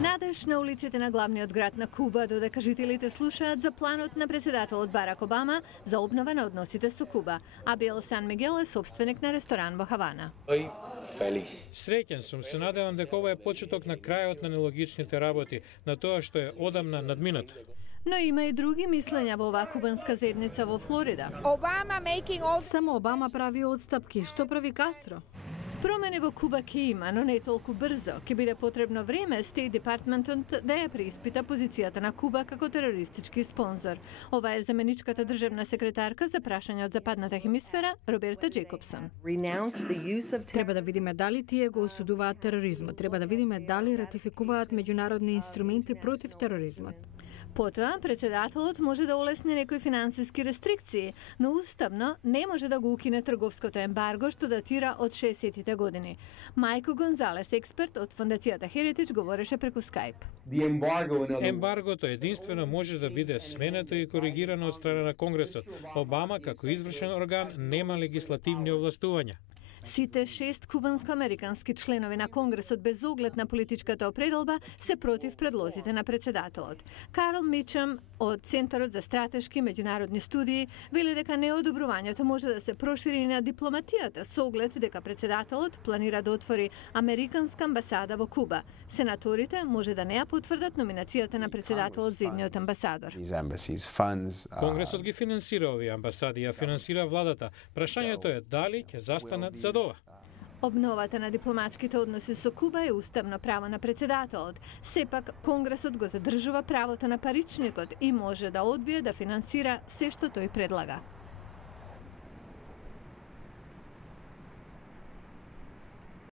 Надеж на улиците на главниот град на Куба, додека жителите слушаат за планот на председателот Барак Обама за обнова на односите со Куба. Абиел Сан Мигел е собственик на ресторан во Хавана. Среќен сум, се надевам дека ова е почеток на крајот на нелогичните работи, на тоа што е одамна надминато. Но има и други мислења во оваа кубанска заедница во Флорида. Само Обама прави одстапки, што прави Кастро? Промени во Куба ќе има, но не толку брзо. Ќе биде потребно време Стейт Департментот да ја преиспита позицијата на Куба како терористички спонзор. Ова е заменичката државна секретарка за прашања од западната хемисфера Роберта Джейкобсон. Треба да видиме дали тие го осудуваат тероризмот. Треба да видиме дали ратификуваат меѓународни инструменти против тероризмот. Потоа, председателот може да олесни некои финансиски рестрикции, но уставно не може да го укине трговското ембарго што датира од 60-тите години. Мајко Гонзалес, експерт од фондацијата Heritage, говореше преку Skype. Ембаргото единствено може да биде сменето и коригирано од страна на Конгресот. Обама, како извршен орган, нема легислативни овластувања. Сите 6 кубанско-американски членови на Конгресот без оглед на политичката определба се против предлозите на председателот. Карл Мичам од Центарот за стратешки меѓународни студии вели дека неодобрувањето може да се прошири на дипломатијата со оглед дека председателот планира да отвори американска амбасада во Куба. Сенаторите може да не ја потврдат номинацијата на председателот за идниот амбасадор. Конгресот ги финансира овие амбасади, ја финансира владата. Прашањето е дали ќе застанат за ова. Обновата на дипломатските односи со Куба е уставно право на председателот. Сепак, Конгресот го задржува правото на паричникот и може да одбие да финансира се што тој предлага.